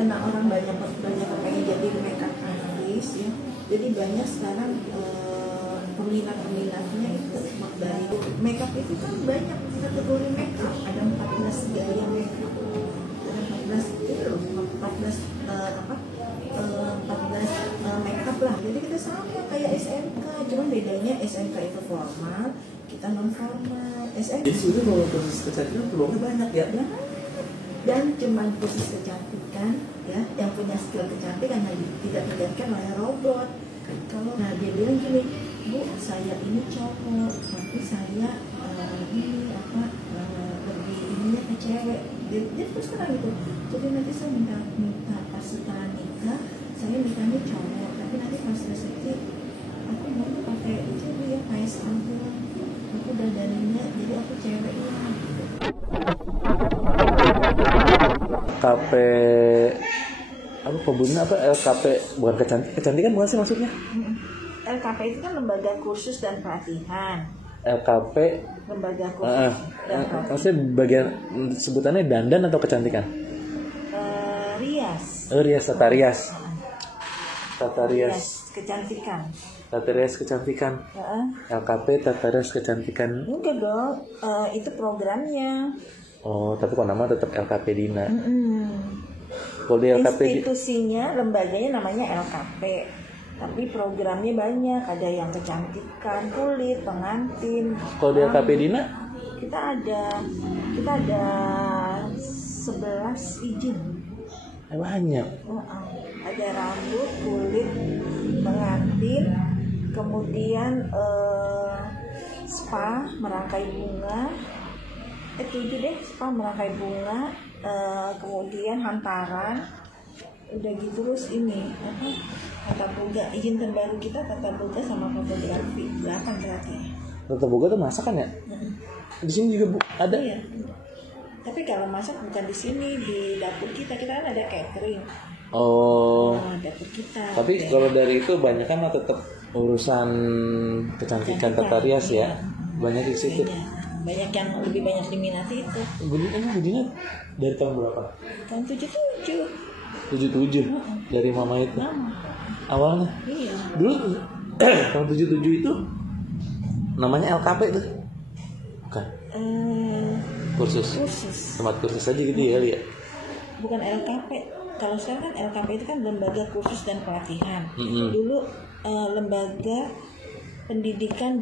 Karena orang banyak pengen jadi makeup artist ya, jadi banyak sekarang peminatnya itu dari makeup itu kan banyak kategori makeup, ada 14 gaya makeup, ada 14 itu loh, 14 makeup lah. Jadi kita sama kayak SMK, cuma bedanya SMK itu formal, kita non formal. SMK Jadi sebenarnya kalau proses kecantikan peluangnya banyak ya. Dan cuman khusus kecantikan ya, yang punya skill kecantikan tidak digantikan oleh robot. Kalau dia bilang gini, Bu, saya ini cowok, tapi saya lebih ininya ke cewek. Dia terus terang gitu. Jadi nanti saya minta pas setelah nikah, saya nikahnya cowok, tapi nanti pas resepsi aku mau pakai itu ya, kayak sampuran. Aku udah darinya, jadi aku ceweknya. KP apa pembunyinya apa LKP, bukan kecantikan bukan sih maksudnya? LKP itu kan lembaga kursus dan pelatihan. LKP lembaga kursus dan pelatihan. maksudnya bagian sebutannya dandan atau kecantikan? Rias. Rias, tata rias. Tata rias kecantikan. Tata rias kecantikan. LKP tata rias kecantikan. Enggak dong, itu programnya. Oh, tapi kok nama tetap LKP Dina. Kalau di LKP institusinya, lembaganya namanya LKP. Tapi programnya banyak, ada yang kecantikan kulit, pengantin. Kalau di LKP Dina? Kita ada 11 izin. Banyak. Ada rambut, kulit, pengantin, kemudian spa, merangkai bunga. 7 deh, spa, merangkai bunga, kemudian hantaran, udah gitu terus ini tata boga, izin terbaru kita tata boga sama fotografi, 8 berarti. Tata boga tuh masak kan ya? Di sini juga ada. Iya. Tapi kalau masak bukan di sini, di dapur kita kan ada catering. Oh. Dapur kita. Tapi kalau dari itu banyak kan tetap urusan kecantikan tata rias ya. Banyak di situ. Banyak yang lebih banyak diminati itu. Gajinya dari tahun berapa? Tahun 77. 77 dari mama itu. Awalnya. Iya. Dulu tahun 77 itu namanya LKP tuh. Bukan. Kursus. Tempat kursus aja gitu ya, Lia. Bukan LKP. Kalau sekarang kan LKP itu kan lembaga kursus dan pelatihan. Dulu lembaga pendidikan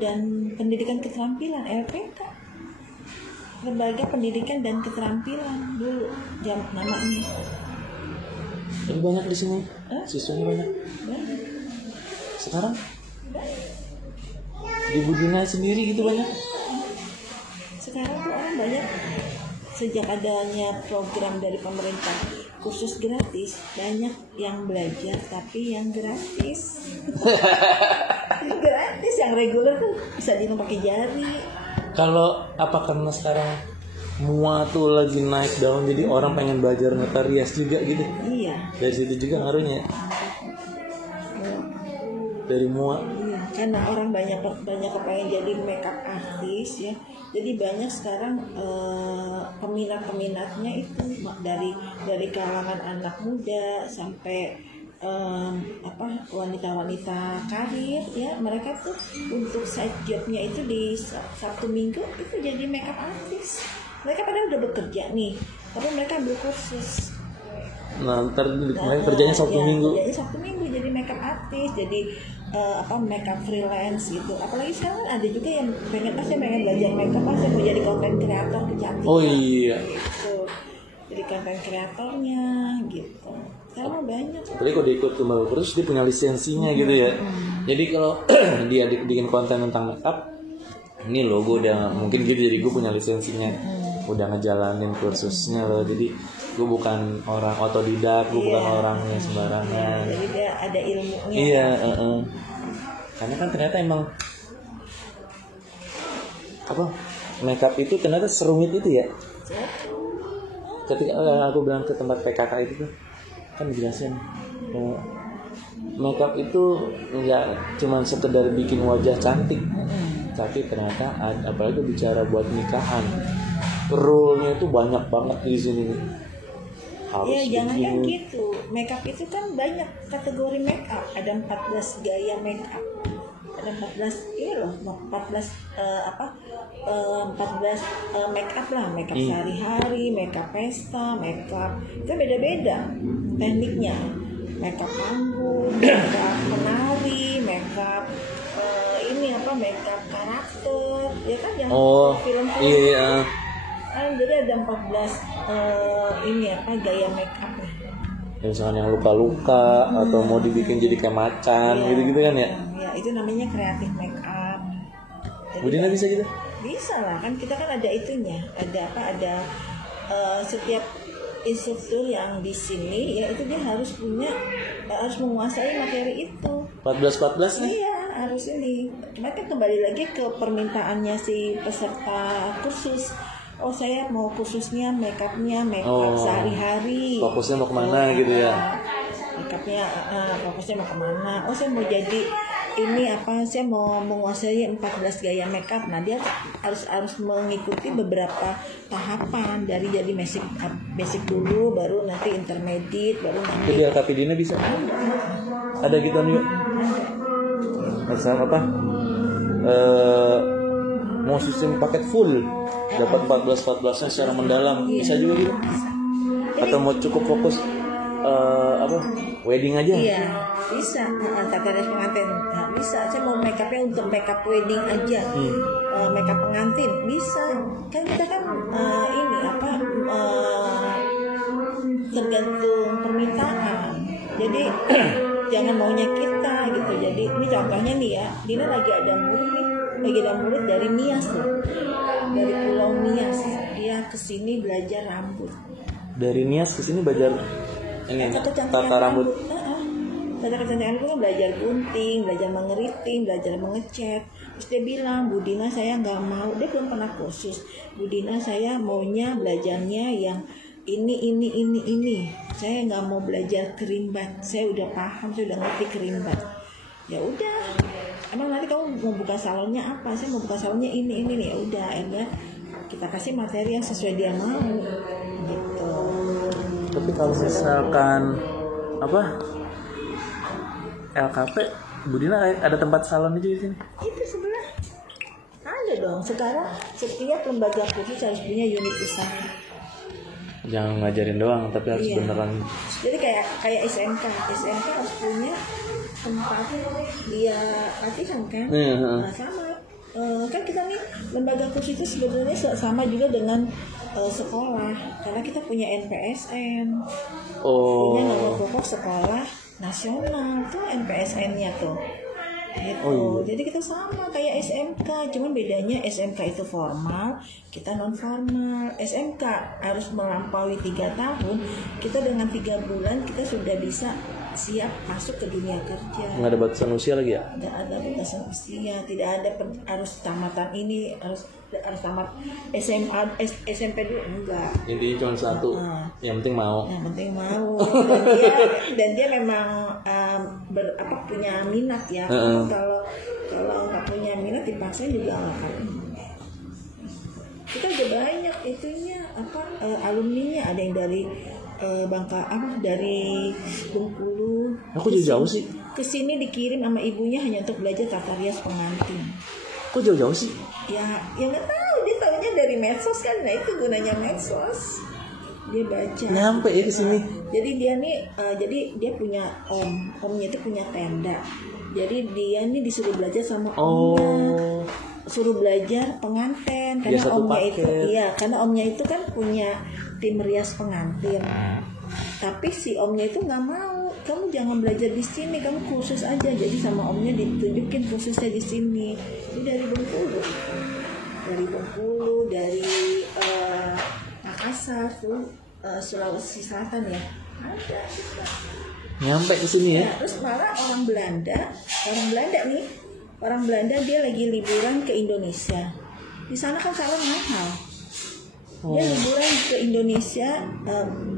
keterampilan, LPK. Lembaga pendidikan dan keterampilan dulu namanya. Lebih banyak di sini. Siswanya banyak. Sekarang di Budina sendiri gitu banyak. Sekarang tuh orang banyak, sejak adanya program dari pemerintah kursus gratis, banyak yang belajar tapi yang gratis. Gratis, yang reguler tuh bisa dihitung pakai jari. Kalau apa karena sekarang mua tuh lagi naik daun, jadi orang pengen belajar nata rias juga gitu. Iya. Dari situ juga ngaruhnya. Dari mua. Iya, karena orang banyak kepengen jadi makeup artist ya. Jadi banyak sekarang peminatnya itu dari kalangan anak muda sampai wanita-wanita karir ya, mereka tuh untuk side jobnya itu di Sabtu Minggu itu jadi makeup artist. Mereka padahal udah bekerja nih, tapi mereka ambil kursus. Ntar mereka kerjanya Sabtu Minggu. Kerjanya Sabtu Minggu jadi makeup artist, jadi makeup freelance gitu. Apalagi sekarang ada juga yang pengen belajar makeup, saya mau jadi content creator kecantikan. Oh iya. Gitu. Jadi content kreatornya gitu. Karena banyak. Tapi kalau dia ikut lembaga kursus dia punya lisensinya gitu ya. Jadi kalau dia bikin konten tentang makeup, ini loh gue udah mungkin gitu, jadi gue punya lisensinya, udah ngejalanin kursusnya loh. Jadi gue bukan orang otodidak, gue bukan orang yang sembarangan. Jadi dia ada ilmunya. Iya. Karena kan ternyata emang makeup itu ternyata serumit itu ya. Ketika aku bilang ke tempat PKK itu tuh kan dijelasin makeup itu nggak cuma sekedar bikin wajah cantik, tapi ternyata apalagi bicara buat nikahan, rule-nya itu banyak banget di sini. harus Ya jangan kan begini. gitu. Makeup itu kan banyak kategori makeup. Ada 14 gaya makeup. Ada 14 loh, 14 14 makeup lah, makeup sehari-hari, makeup pesta, makeup itu beda-beda tekniknya. Makeup panggung, makeup penari, makeup makeup karakter, ya kan yang film-film. Iya. Jadi ada 14 gaya makeup lah. Misalkan yang luka-luka atau mau dibikin jadi kayak macan gitu-gitu kan ya. Ya, itu namanya kreatif makeup. Bu Dina bisa gitu? Bisa lah, kan kita kan ada itunya. Ada setiap instruktur yang di sini ya itu dia harus menguasai materi itu. 14 nih? Iya, harus ini. Cuma kan kembali lagi ke permintaannya si peserta kursus. Oh, saya mau kursusnya makeup sehari-hari. Fokusnya mau kemana gitu ya? Makeupnya fokusnya mau kemana? Oh, saya mau jadi saya mau menguasai 14 gaya makeup. Nah, dia harus mengikuti beberapa tahapan dari jadi basic dulu, baru nanti intermediate, baru nanti. Itu dia Kak Dina bisa? Ada gitu nih? Misal apa? Mau sistem paket full, dapat 14-14-nya secara mendalam, bisa juga gitu? Atau mau cukup fokus wedding aja? Iya, bisa. Tata rias pengantin bisa. Saya mau makeupnya untuk makeup wedding aja. Makeup pengantin bisa. Kan kita kan tergantung permintaan. Jadi jangan maunya kita gitu. Jadi ini contohnya nih ya, Dina lagi ada murid dari Nias loh, dari Pulau Nias. Dia kesini belajar rambut. Dari Nias kesini belajar ini tata rambut. Tata kecantikan itu kan belajar gunting, belajar mengeriting, belajar mengecat. Terus dia bilang, Bu Dina saya nggak mau, dia belum pernah kursus. Bu Dina saya maunya belajarnya yang ini. Saya nggak mau belajar kerimbat. Saya udah paham, saya udah ngerti kerimbat. Ya udah. Emang nanti kamu mau buka salonnya apa? Saya mau buka salonnya ini nih. Ya udah, kita kasih materi yang sesuai dia mau. Gitu. Tapi kalau misalkan LKP, Bu Dina ada tempat salon aja di sini? Itu sebelah. Ada dong. Sekarang setiap lembaga kursus harus punya unit usaha. Jangan ngajarin doang, tapi harus beneran. Jadi kayak SMK harus punya tempat dia latihan kan. Nah, sama. Kan kita nih lembaga kursus itu sebenarnya sama juga dengan sekolah, karena kita punya NPSN, punya nama pokok sekolah nasional tuh NPSN-nya tuh. Gitu. Jadi kita sama kayak SMK, cuman bedanya SMK itu formal, kita non formal. SMK harus melampaui 3 tahun, kita dengan 3 bulan kita sudah bisa siap masuk ke dunia kerja. Nggak ada batasan usia lagi ya? Nggak ada batasan usia, tidak ada harus tamatan ini, harus tamat SMA, SMP dulu, enggak. Intinya cuma satu, yang penting mau. Yang penting mau. Dan dia memang punya minat ya. Kalau nggak punya minat dipaksa juga nggak akan. Kita udah banyak itunya alumninya, ada yang dari dari Bengkulu. Aku jauh sih. Kesini dikirim sama ibunya hanya untuk belajar tata rias pengantin. Kok jauh-jauh sih? Ya nggak tahu, dia tahunya dari medsos kan. Nah itu gunanya medsos. Dia baca. Nyampe ya ke sini. Jadi dia nih, dia punya omnya itu punya tenda. Jadi dia nih disuruh belajar sama omnya. Suruh belajar pengantin karena omnya itu kan punya tim rias pengantin. Tapi si omnya itu nggak mau, kamu jangan belajar di sini, kamu kursus aja. Jadi sama omnya ditunjukin kursusnya di sini. Ini dari Bengkulu, dari Makassar tuh, Sulawesi Selatan ya. Ada juga. Nyampe ke sini ya. Terus malah orang Belanda dia lagi liburan ke Indonesia. Di sana kan salon mahal. Dia liburan ke Indonesia.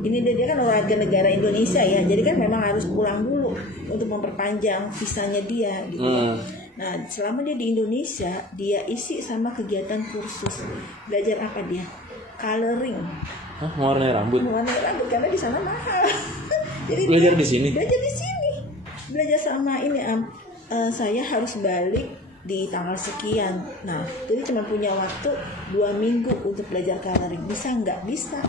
Ini dia kan warga negara Indonesia ya. Jadi kan memang harus pulang dulu untuk memperpanjang visanya dia gitu. Nah, selama dia di Indonesia, dia isi sama kegiatan kursus. Belajar apa dia? Coloring. Hah, mewarnai rambut? Mewarnai rambut karena di sana mahal. Jadi Belajar di sini? Belajar di sini. Belajar sama ini saya harus balik di tanggal sekian. Nah, jadi cuma punya waktu 2 minggu untuk belajar coloring. Bisa nggak? Bisa.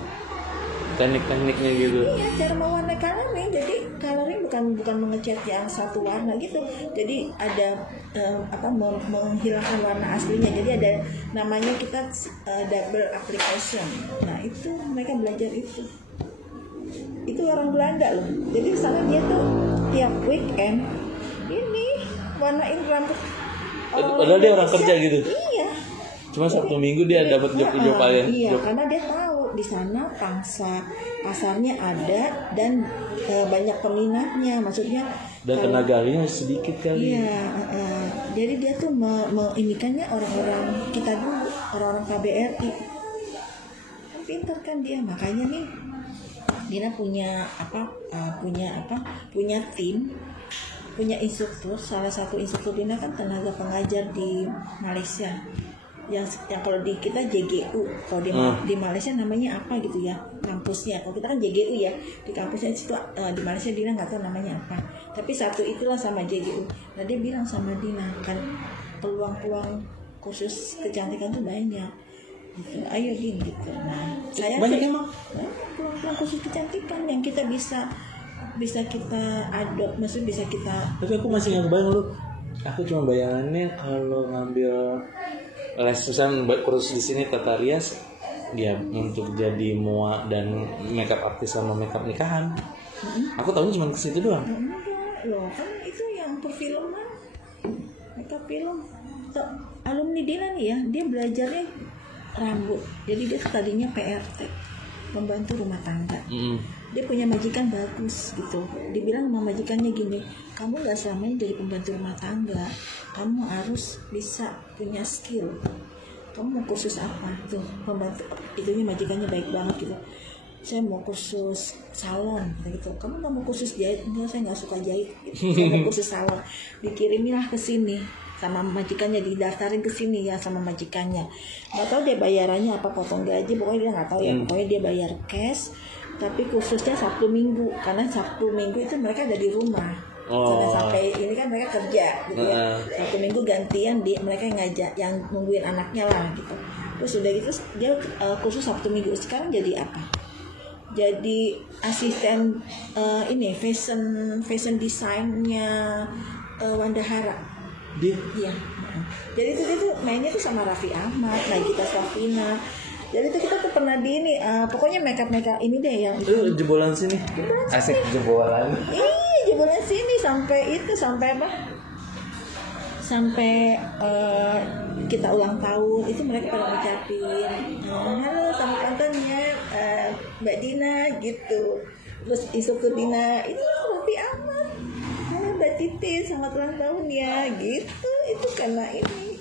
Teknik-tekniknya gitu. Iya, cara mewarnai coloring. Jadi coloring bukan mengecat yang satu warna gitu. Jadi ada menghilangkan warna aslinya. Jadi ada namanya kita double application. Nah, itu mereka belajar itu. Itu orang Belanda loh. Jadi sana dia tuh tiap weekend ini warnain rambut. Padahal dia orang kerja gitu. Iya. Cuma Sabtu Minggu dia dapat job aja. Iya, karena dia tahu di sana pasarnya ada dan banyak peminatnya, maksudnya. Dan tenaga ahlinya sedikit kali. Iya, jadi dia tuh menginikannya orang-orang kita dulu, orang-orang KBRI. Pintar kan dia, makanya nih Dina punya tim, punya instruktur. Salah satu instruktur Dina kan tenaga pengajar di Malaysia. Yang kalau di kita JGU, kalau di Malaysia namanya apa gitu ya kampusnya. Kalau kita kan JGU ya, di kampusnya situ di Malaysia Dina nggak tahu namanya apa. Tapi satu itulah sama JGU. Nah dia bilang sama Dina kan peluang kursus kecantikan tuh banyak. Gitu. Ayo Din gitu. Nah, saya banyak emang peluang khusus kecantikan yang kita bisa kita adopt, maksudnya bisa kita. Tapi aku masih nggak kebayang lu. Aku cuma bayangannya kalau ngambil les misalnya kursus di sini tata rias dia untuk jadi mua dan makeup artis sama makeup nikahan. Aku tahunya cuma ke situ doang. Enggak loh, kan itu yang perfilman, makeup film. So, alumni Dina nih ya, dia belajarnya rambut. Jadi dia tadinya PRT, pembantu rumah tangga. Dia punya majikan bagus gitu. Dibilang sama majikannya gini, kamu nggak selamanya jadi pembantu rumah tangga, kamu harus bisa punya skill. Kamu mau kursus apa? Tuh pembantu itunya majikannya baik banget gitu. Saya mau kursus salon gitu. Kamu nggak mau kursus jahit? Enggak, saya nggak suka jahit. Gitu. Saya mau kursus salon. Dikirimilah ke sini sama majikannya, didaftarin ke sini ya sama majikannya. Nggak tahu dia bayarannya apa, potong gaji, pokoknya dia nggak tahu ya. Pokoknya dia bayar cash. Tapi khususnya Sabtu Minggu, karena Sabtu Minggu itu mereka ada di rumah. Karena sampai ini kan mereka kerja gitu ya. Sabtu Minggu gantian mereka yang ngajak, yang nungguin anaknya lah gitu. Terus udah gitu dia khusus Sabtu Minggu. Sekarang jadi apa? Jadi asisten ini fashion desainnya Wandahara. Iya. Jadi itu dia tuh mainnya tuh sama Raffi Ahmad, Nagita Slavina. Jadi itu kita tuh pernah di ini, pokoknya makeup ini deh yang itu jebolan sini. Asik jebolan. Iya, jebolan sini sampai apa? Sampai kita ulang tahun itu mereka pada ngucapin halo selamat ulang ya Mbak Dina gitu. Terus instruktur Dina itu Raffi Ahmad. Halo Mbak Titi selamat ulang tahun ya gitu. Itu karena ini.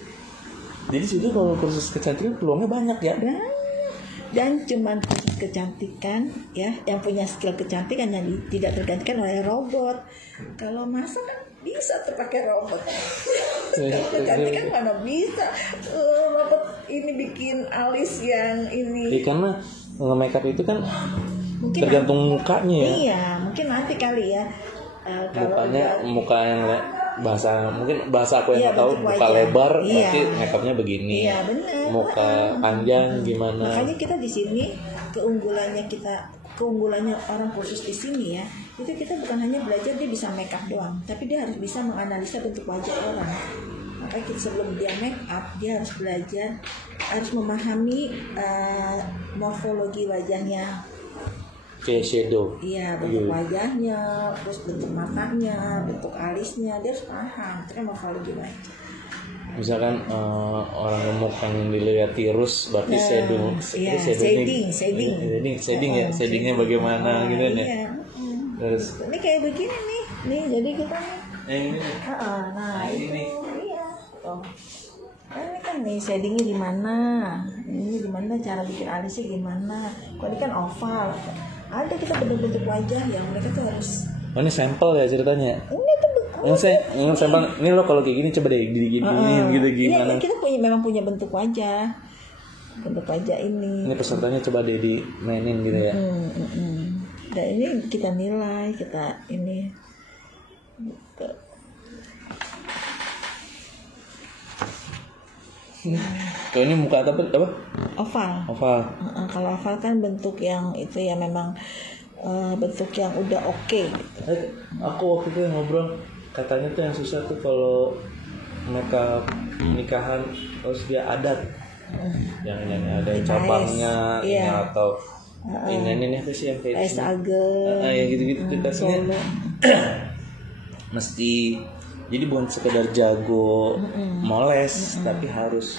Jadi situ kalau kursus kecantikan peluangnya banyak ya. Dan cuman khusus kecantikan ya, yang punya skill kecantikan yang tidak tergantikan oleh robot. Kalau masak kan bisa terpakai robot. Kecantikan mana bisa robot ini bikin alis yang ini. Karena nge-makeup itu kan mungkin tergantung mukanya ya. Iya, mungkin nanti kali ya. Muka yang mungkin bahasa aku yang tahu muka lebar, berarti makeupnya begini. Iya, benar. Muka panjang gimana? Makanya kita di sini keunggulannya orang kursus di sini ya, itu kita bukan hanya belajar dia bisa makeup doang, tapi dia harus bisa menganalisa bentuk wajah orang. Makanya kita sebelum dia makeup, dia harus belajar, harus memahami morfologi wajahnya. Kayak shadow. Iya, bentuk wajahnya, terus bentuk matanya, bentuk alisnya, dia harus paham. Itu kan morfologi wajah. Misalkan orang gemuk yang dilihat tirus, berarti shadow. Iya, shading ya, shadingnya bagaimana gitu kan ya. Iya. Terus ini kayak begini nih, jadi kita ini. Nah ini. Iya. Oh. Ini kan nih shadingnya di mana? Ini di mana, cara bikin alisnya gimana? Kok ini kan oval. Ada kita bentuk-bentuk wajah yang mereka tuh harus. Oh, ini sampel ya ceritanya. Ini tuh yang sampel. Ini lo kalau kayak gini coba deh gini gitu gimana? Kita memang punya bentuk wajah. untuk aja ini. Ini pesertanya coba deh dimainin gitu ya. Dan ini kita nilai, kita ini gitu. Kalau ini muka apa? Oval. Oval. Kalau oval kan bentuk yang itu ya memang bentuk yang udah oke. Aku waktu itu yang ngobrol katanya tuh yang susah tuh kalau makeup nikahan terus dia adat, yang ada cabangnya, ini atau ini apa sih yang kayak yang gitu-gitu tuh kasihnya mesti. Jadi bukan sekedar jago moles, tapi harus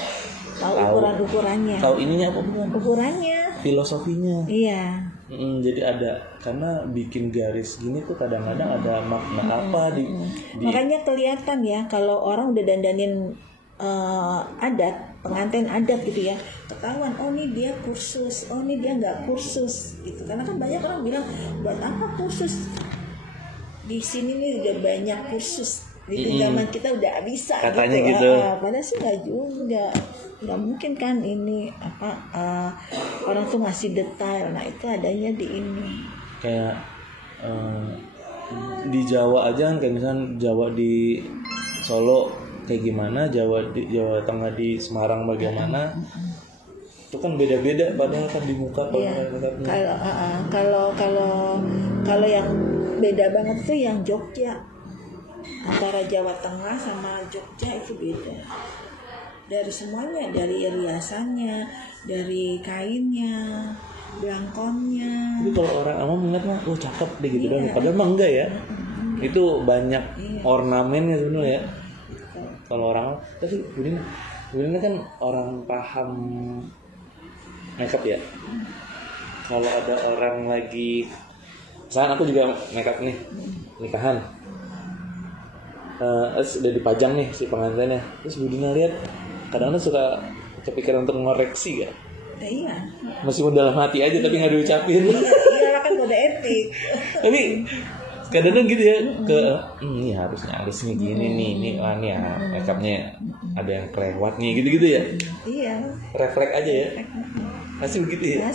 tahu ukurannya. Tahu ininya apa bukan? Ukurannya. Filosofinya. Iya. Jadi ada, karena bikin garis gini tuh kadang-kadang ada makna apa di. Makanya kelihatan ya kalau orang udah dandanin adat, pengantin adat gitu ya, ketahuan oh ini dia kursus, oh ini dia nggak kursus gitu. Karena kan banyak orang bilang buat apa kursus? Di sini nih udah banyak kursus. Di zaman kita udah bisa katanya gitu. Gitu. Padahal sih nggak juga, nggak mungkin kan ini orang tuh ngasih detail. Nah itu adanya di ini. Kayak di Jawa aja kan, kayak misalnya Jawa di Solo kayak gimana, Jawa Tengah di Semarang bagaimana, itu kan beda-beda padahal kan di muka kalau yang beda banget tuh yang Jogja. Antara Jawa Tengah sama Jogja itu beda. Dari semuanya, dari riasannya, dari kainnya, belangkonnya. Jadi kalau orang awam melihat mah, oh cakep deh gitu doang. Padahal mah enggak ya. Itu banyak ornamennya sebenarnya ya. Kalau orang, tapi Budina kan orang paham makeup ya. Kalau ada orang lagi, misalnya aku juga makeup nih, nikahan. Udah dipajang nih si pengantinnya, terus Budina lihat kadang-kadang suka kepikiran untuk ngoreksi gak? Iya. Meskipun dalam hati aja tapi nggak diucapin. Iya kan kode etik. Tapi kadang-kadang gitu ya, ini harusnya alisnya gini nih, ini ya makeupnya ada yang kelewat nih, gitu-gitu ya. Iya. Refleks aja ya. Pasti begitu ya.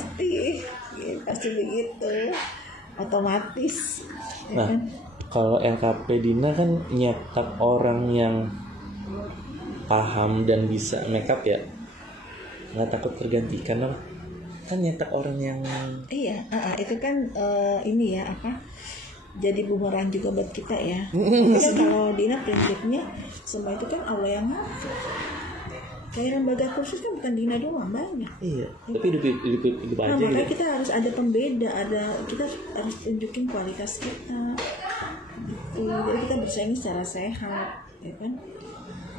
Pasti begitu. Otomatis. Nah. Kalau LKP Dina kan nyetak orang yang paham dan bisa makeup ya, nggak takut tergantikan lah. Kan nyetak orang yang itu kan ini ya apa? Jadi bumerang juga buat kita ya. Kan kalau Dina prinsipnya semua itu kan Allah yang ngatur. Kayak lembaga kursus kan bukan Dina doang, banyak. Iya. Tapi hidup aja. Makanya gitu. kita harus ada pembeda, kita harus tunjukin kualitas kita. Gitu. Jadi kita bersaing secara sehat, ya kan?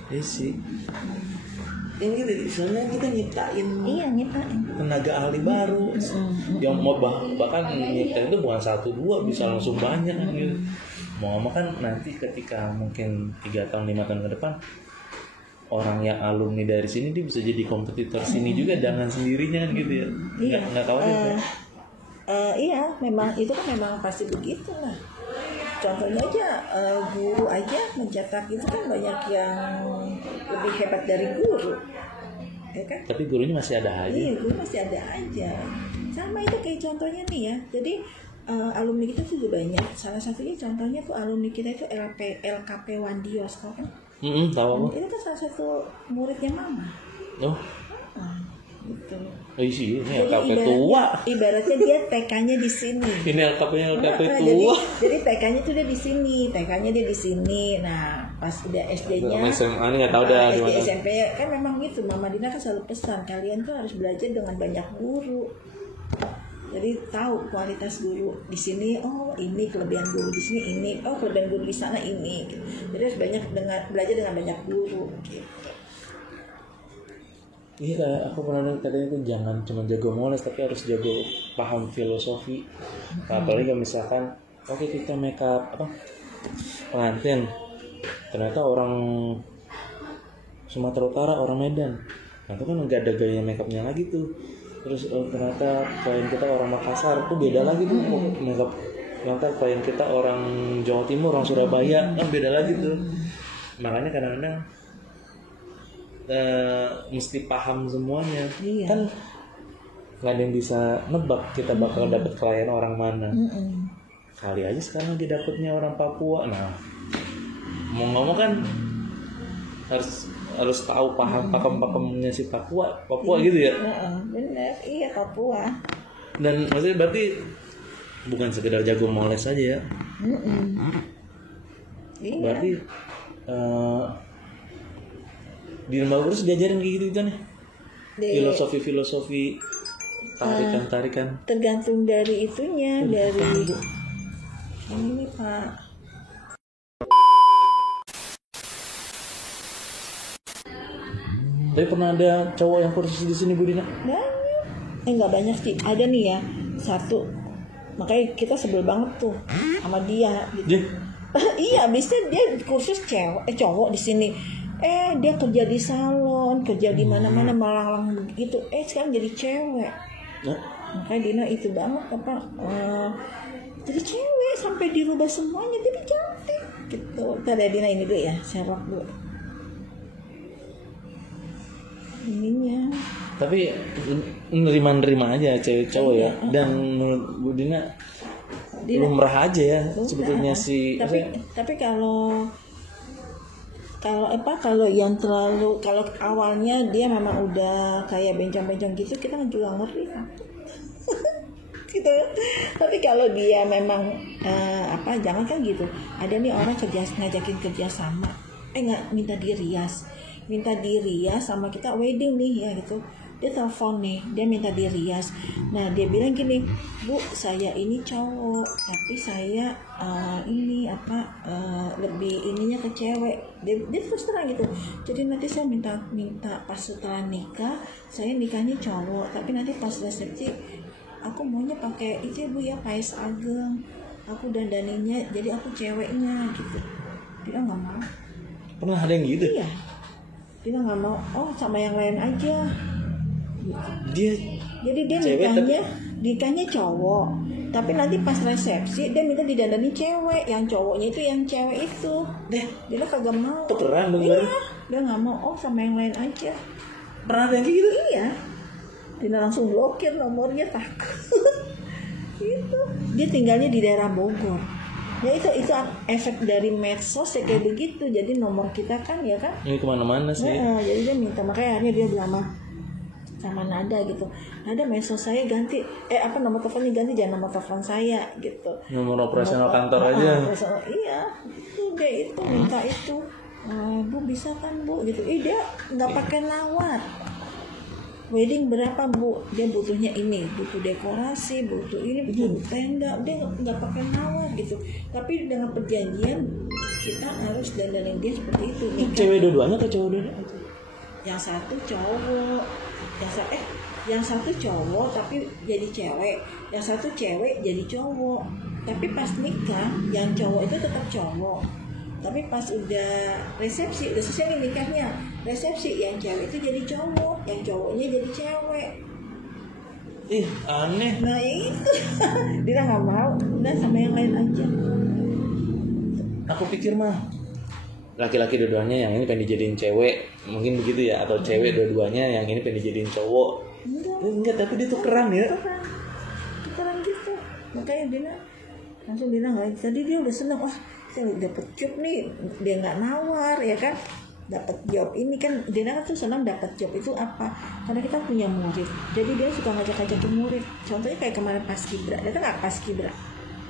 Iya sih. Ini misalnya kita nyiptain. Iya, nyiptain. Tenaga ahli baru. Yang mau bahkan nyiptain itu bukan 1-2, bisa langsung banyak kan gitu. Mau ngomong kan nanti ketika mungkin 3 tahun 5 tahun ke depan, orang yang alumni dari sini dia bisa jadi kompetitor sini juga dengan sendirinya kan gitu ya. Iya. Nggak khawatir kan? Iya, memang itu kan memang pasti begitu lah. Contohnya aja guru aja mencetak itu kan banyak yang lebih hebat dari guru, ya kan? Tapi gurunya masih ada aja. Iya, guru masih ada aja. Sama itu kayak contohnya nih ya. Jadi alumni kita juga banyak. Salah satunya contohnya tuh alumni kita itu LKP Wandios, tau kan? Tahu apa? Itu kan salah satu muridnya Mama. Oh. Gitu. Iya, ini LKP tua. Ibaratnya dia TK-nya di sini. Ini LKP tua. Jadi TK-nya tuh dia di sini. Nah, pas udah SD-nya. SMA ini nggak tahu dah SD, gimana. SMP kan memang gitu. Mama Dina kan selalu pesan kalian tuh harus belajar dengan banyak guru. Jadi tahu kualitas guru di sini. Oh, ini kelebihan guru di sini ini. Oh, kelebihan guru di sana ini. Jadi harus belajar dengan banyak guru. Gitu. Iya, aku pernah dengar katanya itu jangan cuma jago moles tapi harus jago paham filosofi. Apalagi kalau misalkan kita makeup pengantin, ternyata orang Sumatera Utara, orang Medan, nah itu kan nggak ada gaya makeupnya lagi tuh. Terus ternyata klien kita orang Makassar tuh beda lagi tuh makeup. Ternyata klien kita orang Jawa Timur, orang Surabaya kan beda lagi tuh. Makanya kadang-kadang mesti paham semuanya. Iya. Kan nggak ada yang bisa nebak kita bakal dapat klien orang mana. Kali aja sekarang dia dapetnya orang Papua. Nah, mau ngomong kan harus tahu pakemnya si Papua gitu ya. Bener, iya Papua. Dan maksudnya berarti bukan sekedar jago moles aja ya. Iya. Berarti di Lembah Bulus diajarin kayak gitu nih. Filosofi tarikan. Tergantung dari itunya, dari ini nih Pak. Tapi pernah ada cowok yang kursus di sini Bu Dina? Banyak. Nggak banyak sih. Ada nih ya, satu. Makanya kita sebel banget tuh sama dia gitu. Iya, biasanya dia kursus cowok di sini. Dia kerja di salon, kerja di mana-mana malang-malang begitu. Sekarang jadi cewek. Makanya Dina itu banget jadi cewek sampai dirubah semuanya jadi cantik gitu. Ntar ya Dina ini dulu ya, Sherlock dulu. Ininya. Tapi nerima aja cewek cowok ya. Dan menurut Bu Dina lumrah aja ya sebetulnya sih. Tapi kalau yang terlalu, kalau awalnya dia memang udah kayak bencong-bencong gitu, kita juga ngeri kan. Gitu. Tapi kalau dia memang jangan kan gitu. Ada nih orang ngajakin kerja sama, nggak minta dirias sama kita wedding nih ya gitu. Dia telepon nih, dia minta dirias. Nah dia bilang gini, Bu, saya ini cowok, tapi saya lebih ininya ke cewek. Dia terus terang gitu. Jadi nanti saya minta pas setelah nikah, saya nikahnya cowok, tapi nanti pas resepsi aku maunya pakai itu ya Bu ya, Pais Ageng. Aku dandaninnya, jadi aku ceweknya gitu. Dia nggak mau. Pernah ada yang gitu? Iya. Dia nggak mau. Oh sama yang lain aja. Jadi dia nikahnya cowok, tapi nanti pas resepsi dia minta didandani cewek, yang cowoknya itu yang cewek itu. Dia kagak mau. Keren dong. Iya, dia nggak mau. Oh sama yang lain aja. Pernah ada yang gitu? Iya. Dia langsung blokir nomornya, takut. Gitu. Dia tinggalnya di daerah Bogor. Ya itu efek dari medsos ya kayak begitu. Jadi nomor kita kan ya kan. Ini kemana-mana sih. Jadi dia minta, makanya akhirnya dia bilang sama Nada gitu, Nada medsos saya ganti, nomor teleponnya ganti, jangan nomor telepon saya gitu. Nomor operasional kantor aja. Iya, dia itu minta itu, Bu bisa kan Bu gitu. Dia nggak pakai nawar. Wedding berapa Bu? Dia butuhnya ini, butuh dekorasi, butuh ini, butuh tenda. Dia nggak pakai nawar gitu. Tapi dengan perjanjian kita harus dandanin dia seperti itu. Cewek dua-duanya atau cowok dua-duanya? Yang satu cowok, yang satu cowok tapi jadi cewek, yang satu cewek jadi cowok. Tapi pas nikah yang cowok itu tetap cowok, tapi pas udah resepsi, udah selesai nikahnya, resepsi yang cewek itu jadi cowok, yang cowoknya jadi cewek. Aneh. Nah itu dia nggak mau, udah sama yang lain aja. Aku pikir mah laki-laki dua-duanya yang ini pengen dijadiin cewek, mungkin begitu ya, atau cewek dua-duanya yang ini pengen dijadiin cowok. Enggak, tapi dia tukeran ya. Tukeran gitu. Makanya Dina nggak, tadi dia udah seneng, wah saya dapet job nih, dia nggak nawar ya kan, dapat job ini kan. Dina kan tuh senang dapat job itu apa? Karena kita punya murid, jadi dia suka ngajak-ngajakin murid. Contohnya kayak kemarin Paskibra, dia kan nggak Paskibra.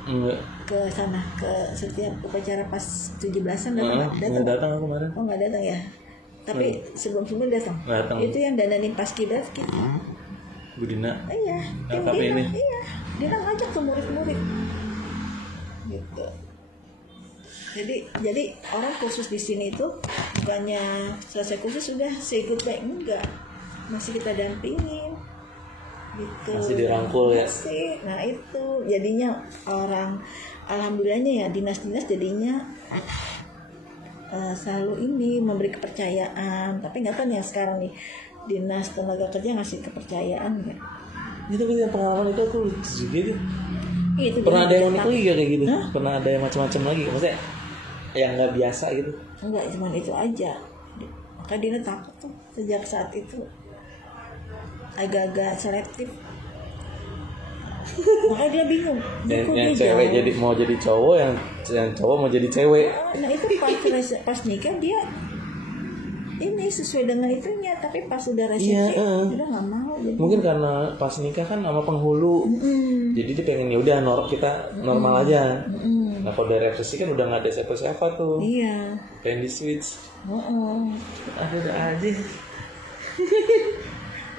Enggak. Ke sana, ke setiap upacara pas 17-an datang aku kemarin. Oh nggak datang ya, tapi sebelum-sebelum datang. Itu yang dandanin Paskibra kita. Bu Dina. Iya. Iya. Dia ngajak ke murid-murid. Gitu. Jadi orang kursus di sini itu bukannya selesai kursus sudah say goodbye, enggak, masih kita dampingin. Gitu. Masih dirangkul ya. Masih. Nah itu jadinya orang, alhamdulillahnya ya dinas-dinas jadinya selalu ini memberi kepercayaan. Tapi nggak tahu yang sekarang nih dinas tenaga kerja ngasih kepercayaan nggak? Itu yang pengalaman itu aku juga. Itu pernah ada yang unik lagi kayak gitu? Pernah ada yang macam-macam lagi? Maksudnya yang nggak biasa gitu? Enggak, cuma itu aja. Makanya Dina takut tuh sejak saat itu agak-agak selektif. Makanya dia bingung. Yang cewek jadi mau jadi cowok, yang cowok mau jadi cewek. Nah itu pas nikah dia ini sesuai dengan itunya, tapi pas udah resepsi dia nggak mau. Jadi mungkin karena pas nikah kan sama penghulu, jadi dia pengen ya udah kita normal aja. Nah kalau udah resepsi kan udah nggak ada siapa-siapa tuh. Iya. Pengen di switch. Ada aja.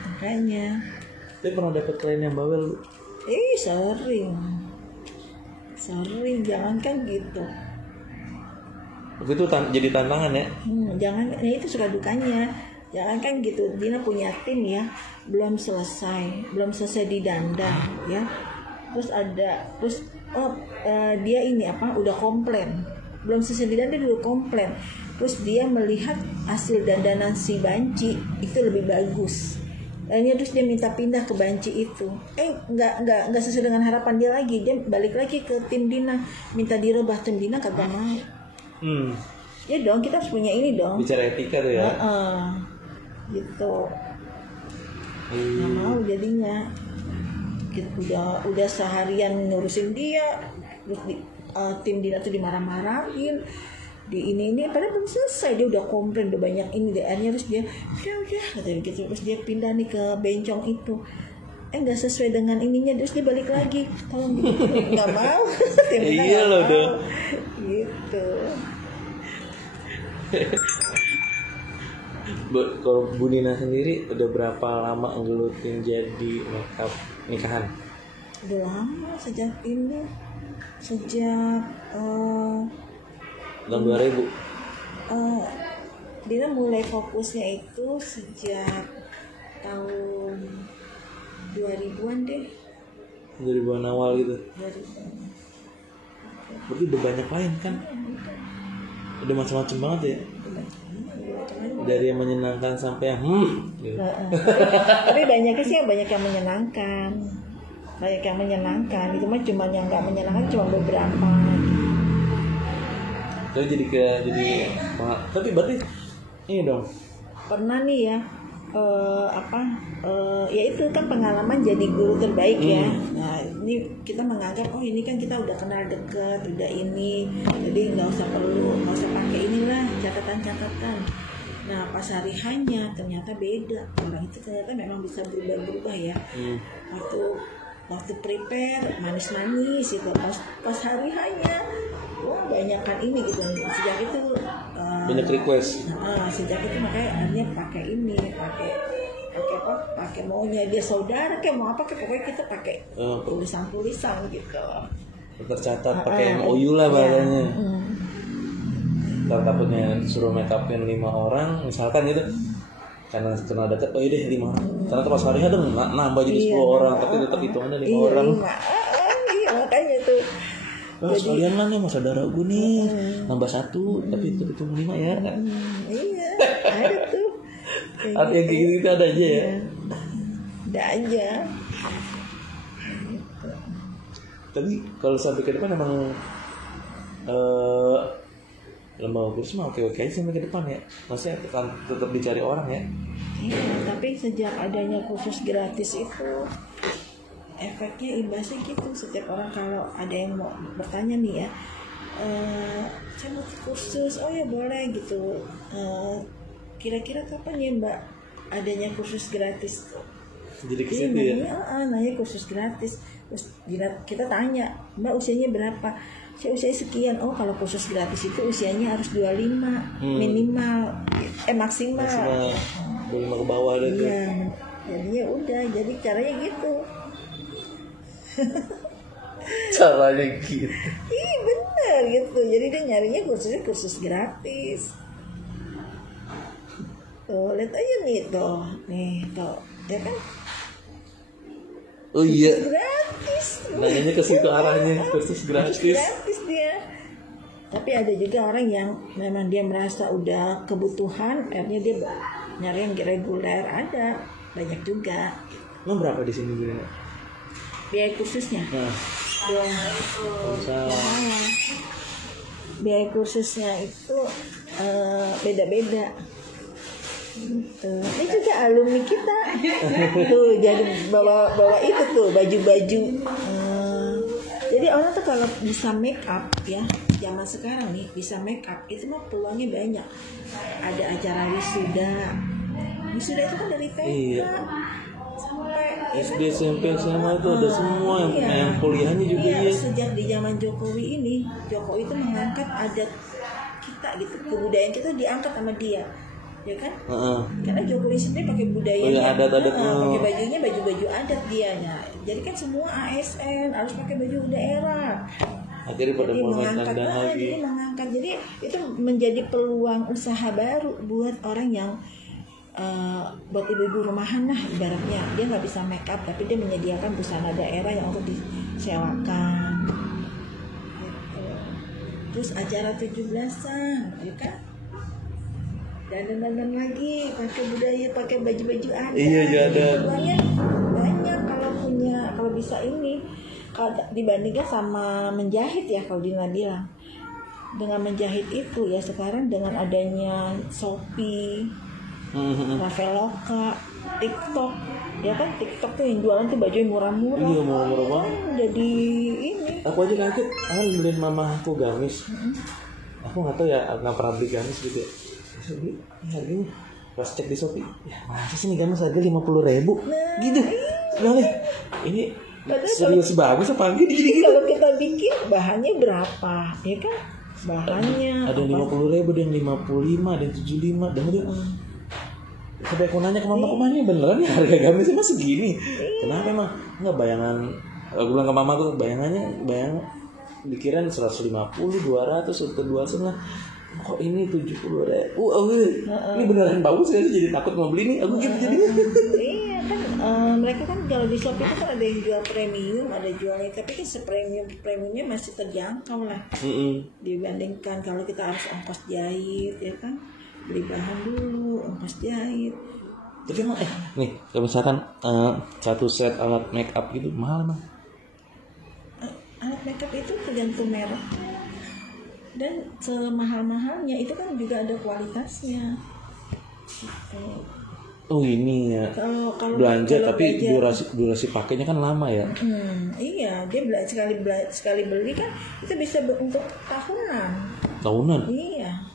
Makanya. Tapi pernah dapet klien yang bawel? Sering, jangankan gitu. Itu jadi tantangan ya? Jangan, itu suka dukanya. Jangankan gitu, Dina punya tim ya, belum selesai didandang ya. Terus dia ini udah komplain, belum selesai didandang udah komplain. Terus dia melihat hasil dandanan si banci itu lebih bagus. Akhirnya terus dia minta pindah ke banci itu. Nggak sesuai dengan harapan dia lagi. Dia balik lagi ke tim Dina, minta dirubah. Tim Dina kagak mau. Ya dong, kita harus punya ini dong. Bicara etika tuh ya. Gitu. Nggak mau jadinya. Udah seharian ngurusin dia, terus tim Dina tuh dimarah-marahin. Di ini padahal belum selesai, dia udah komplain udah banyak ini DR-nya. Terus dia udah katanya gitu, terus dia pindah nih ke bencong itu, nggak sesuai dengan ininya, terus dia balik lagi, tolong gitu. Nggak mau. Iya loh dong gitu. Kalau Bu Nina sendiri udah berapa lama ngelutin jadi makeup nikahan? Udah lama, sejak tahun 2000. Dina mulai fokusnya itu sejak tahun 2000-an deh. 2000-an awal gitu. 2000-an. Berarti udah banyak klien kan? Udah macam-macam banget ya. Dari yang menyenangkan sampai yang gitu. Tapi banyaknya sih banyak yang menyenangkan. Itu mah cuma yang nggak menyenangkan cuma beberapa. Tapi tapi berarti ini dong. Pernah nih ya, ya itu kan pengalaman jadi guru terbaik ya. Nah ini kita menganggap ini kan kita udah kenal deket, udah ini, jadi nggak usah pakai inilah catatan. Nah pas hari hanya ternyata beda, orang itu ternyata memang bisa berubah ya. Waktu prepare manis-manis itu, pas hari hanya banyakkan ini gitu. Sejak itu banyak request. Sejak itu makanya akhirnya pakai maunya dia saudara kayak mau apa kayak pokoknya kita pakai tulisan gitu. Tercatat pakai MOU lah bahasanya. Kalau takutnya suruh make upin 5 orang misalkan gitu, karena kenal dekat deh 5 orang. Ternyata pas hari ada nambah jadi 10 orang, tapi tetap hitungannya 5 orang. Iya makanya tuh. Sekalian lah nih sama saudara gue nih, nambah 1 tapi itu 5 ya. Iya, ada tuh. Yang kayak gitu ada aja ya. Ada aja. Tapi kalau sampai ke depan emang lembaga kursus mah oke aja sampai ke depan ya. Maksudnya akan tetap dicari orang ya. Iya, tapi sejak adanya kursus gratis itu efeknya imbasnya gitu. Setiap orang kalau ada yang mau bertanya nih ya, saya mau kursus, oh ya boleh gitu, kira-kira kapan ya Mbak adanya kursus gratis? Jadi kesini ya? Nanya kursus gratis. Terus kita tanya, Mbak usianya berapa? Saya usia sekian. Oh kalau kursus gratis itu usianya harus 25 minimal, maksimal 25 ke bawah ada tuh. Iya, jadinya udah, jadi caranya gitu. Caranya gitu. Iya benar gitu. Jadi dia nyarinya kursus gratis. Tuh lihat aja nih tuh, ya kan? Oh iya. Gratis. Nanyanya ke situ arahnya, kursus gratis. Gratis dia. Tapi ada juga orang yang memang dia merasa udah kebutuhan, akhirnya dia nyari yang reguler, ada banyak juga. Emang berapa di sini Bunda? Biaya kursusnya? Biaya kursusnya itu beda-beda. Tuh, ini juga alumni kita. Tuh, jadi bawa itu tuh baju-baju. Jadi orang tuh kalau bisa make up ya, zaman sekarang nih bisa make up itu mah peluangnya banyak. Ada acara wisuda. Wisuda itu kan dari TK Iya. sampai SD, SMP, SMA itu ada semua yang kuliahnya juga iya, ya. sejak di zaman Jokowi ini, Jokowi itu mengangkat adat kita gitu, kebudayaan kita diangkat sama dia, ya kan? Karena Jokowi sendiri pakai budayanya, adat-adatnya. pakai bajunya baju adat dia, nah, jadi kan semua ASN harus pakai baju daerah. Akhirnya pada Jadi mulai mengangkat, dandan lagi. jadi itu menjadi peluang usaha baru buat orang yang buat ibu-ibu rumahan lah ibaratnya, dia nggak bisa make up tapi dia menyediakan busana daerah yang untuk disewakan gitu. Terus acara 17-an ya kan, dandan lagi pakai budaya, pakai baju adat. Iya, ada. Banyak kalau bisa ini, kalau dibandingkan sama menjahit ya, kalau Dina bilang dengan menjahit itu ya sekarang dengan adanya Shopee, Traveloka, TikTok, ya kan TikTok tuh yang jualan tuh baju yang murah-murah. Iya, murah-murah banget. Jadi ini. Aku aja kaget, aku beliin mama aku gamis. Aku nggak tahu ya, nggak pernah beli gamis gitu. Terus beli, harganya pas cek di Shopee, ya masa sih nih gamis harga 50.000 gitu. Bilangnya, ini serius bagus apa enggak? Jadi kalau kita bikin bahannya berapa, ya kan? Bahannya. Ada 50.000, ada yang 55, ada yang 75, dan udah. Sampai aku nanya ke mama, kemana beneran ya harga gamisnya masih segini? Kenapa emang? Enggak, bayangan. Aku bilang ke mama tuh, bayang dikirain 150, 200, atau 200 lah. Kok ini 70.000? Ini beneran bagus ya, jadi takut mau beli nih. Aku gitu jadinya. Iya kan, mereka kan kalau di Shopee itu kan ada yang jual premium, ada jualnya, tapi kan premiumnya masih terjangkau lah. Dibandingkan kalau kita harus ongkos jahit, ya kan, beli bahan dulu, ongkos jahit. Tapi emang nih kalau misalkan satu set alat make up gitu mahal mah. Alat make up itu tergantung merek. Dan semahal-mahalnya itu kan juga ada kualitasnya. Gitu. Oh ini ya. Kalau belanja tapi durasi pakainya kan lama ya. Iya, dia sekali beli kan itu bisa untuk tahunan. Iya.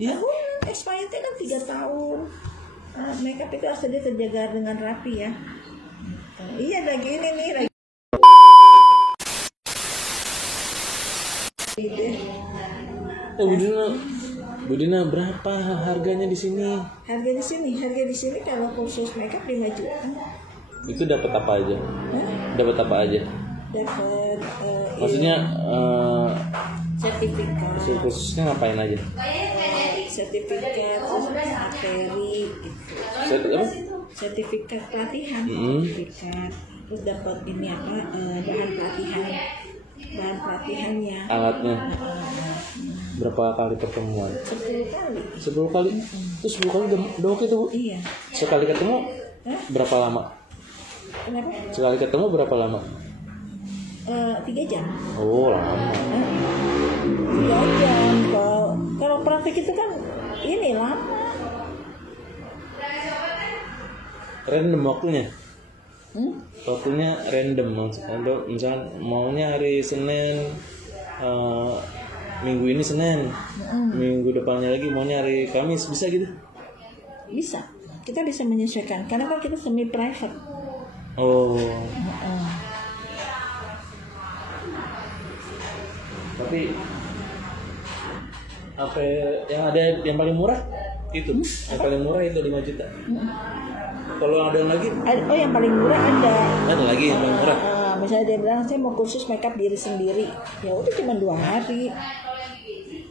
Tahunan, expirednya kan 3 tahun. Makeup itu harus dia terjaga dengan rapi ya. Iya, lagi ini nih lagi. Bu Dina berapa harganya di sini? Harga di sini kalau kursus makeup 5 juta. Itu dapat apa aja? Dapat apa aja? Dapat maksudnya sertifikat. Khususnya ngapain aja? Sertifikat materi gitu. Sertifikat pelatihan. Sertifikat. Terus dapat ini bahan pelatihannya. Alatnya. Berapa kali pertemuan? 10 kali. 10 kali? Itu 10 kali udah oke tuh, Bu? Iya. Sekali ketemu berapa lama? Kenapa? Sekali ketemu berapa lama? 3 jam. Oh, lama. 3 jam. Kalau praktik itu kan ini lama. Random waktunya? Waktunya random. Misalkan maunya hari Senin, minggu ini Senin, minggu depannya lagi maunya hari Kamis, bisa gitu? Bisa, kita bisa menyesuaikan karena kan kita semi private. Oh. Tapi apa yang ada yang paling murah itu? Yang paling murah itu 5 juta. Kalau ada yang lagi? Yang paling murah ada. Ada lagi yang paling murah. Misalnya dia bilang saya mau kursus makeup diri sendiri, ya udah cuma 2 hari.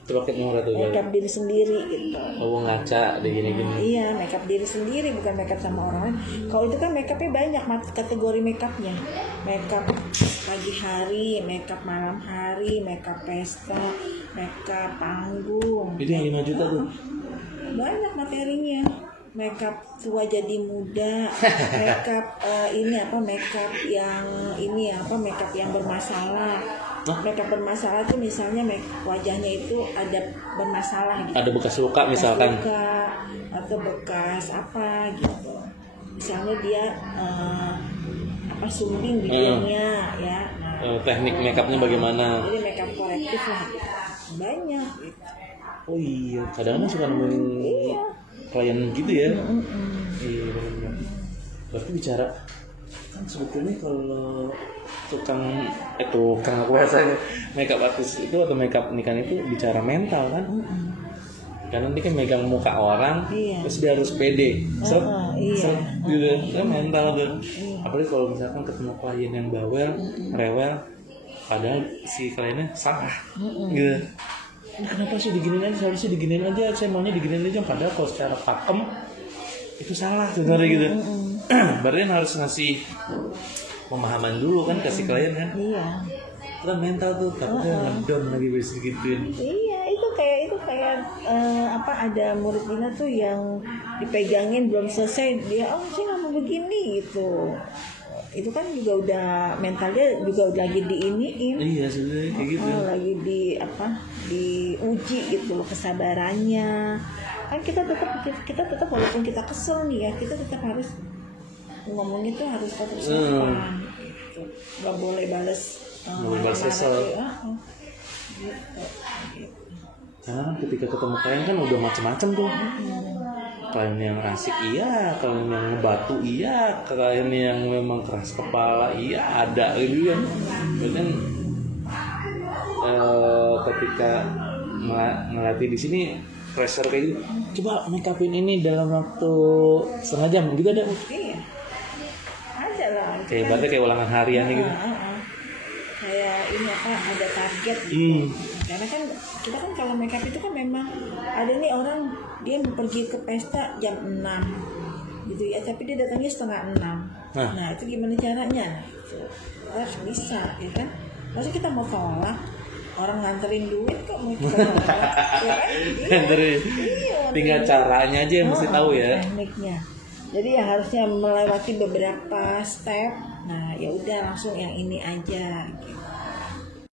Itu paket murah tuh. Makeup diri sendiri gitu. Oh, ngaca deh gini-gini. Iya, makeup diri sendiri bukan makeup sama orang lain. Kalau itu kan makeupnya banyak kategori makeupnya. Makeup pagi hari, makeup malam hari, makeup pesta, makeup panggung. Itu yang 5 juta tuh. Banyak materinya. Makeup tua jadi muda, makeup makeup yang makeup yang bermasalah, makeup bermasalah tuh misalnya wajahnya itu ada bermasalah gitu. Ada bekas luka misalkan. Bekas luka atau bekas apa gitu. Misalnya dia sumbing bibirnya ya. Nah, teknik makeupnya bagaimana? Jadi makeup korektif lah gitu. Banyak gitu. Oh iya, kadang-kadang suka nemuin klien gitu ya. Iya benar. Berarti bicara kan sebetulnya kalau tukang aku rasanya makeup artist itu atau makeup nikahan itu bicara mental kan. Karena nanti kan megang muka orang, terus dia harus pede, gitu, kan mental tuh. Apalagi kalau misalkan ketemu klien yang bawel, rewel, padahal si kliennya salah, gitu. Nah, kenapa sih diginiin aja? Seharusnya diginiin aja, saya maunya diginiin aja. Padahal kalau secara pakem itu salah sebenarnya gitu. Berarti harus ngasih pemahaman dulu kan, kasih klien kan. Iya. Itu kan mental tuh, takutnya ngedon lagi bisa gituin. Iya, itu kayak ada murid Dina tuh yang dipegangin belum selesai, dia saya nggak mau begini gitu. Itu kan juga udah mentalnya juga lagi diiniin. Iya sebenarnya kayak gitu. Lagi diuji gitu loh kesabarannya. Kan kita tetap walaupun kita kesel nih ya, kita tetap harus ngomongnya tuh harus tetap sopan. Gitu. Gak boleh balas kesel. Karena kan ketika ketemu klien kan udah macam-macam tuh. Klien yang asik iya, klien yang ngebatu iya, klien yang memang keras kepala iya, ada gitu kan. Dan ketika ngelatih di sini pressure kayak gitu, coba make upin ini dalam waktu setengah jam gitu ada. Iya. Ada lah. Kayak berarti kayak ulangan harian gitu. Kayak ini ada target gitu. Karena kan kita kan kalau makeup itu kan memang ada nih orang dia pergi ke pesta jam 6 gitu ya, tapi dia datangnya setengah 6. Nah itu gimana caranya? Gitu. Harus bisa ya kan. Masa kita mau tolak orang nganterin duit kok mau kita tolak ya kan? Nganterin. Tinggal caranya aja yang mesti tahu ya. Tekniknya. Jadi ya harusnya melewati beberapa step. Nah ya udah langsung yang ini aja gitu.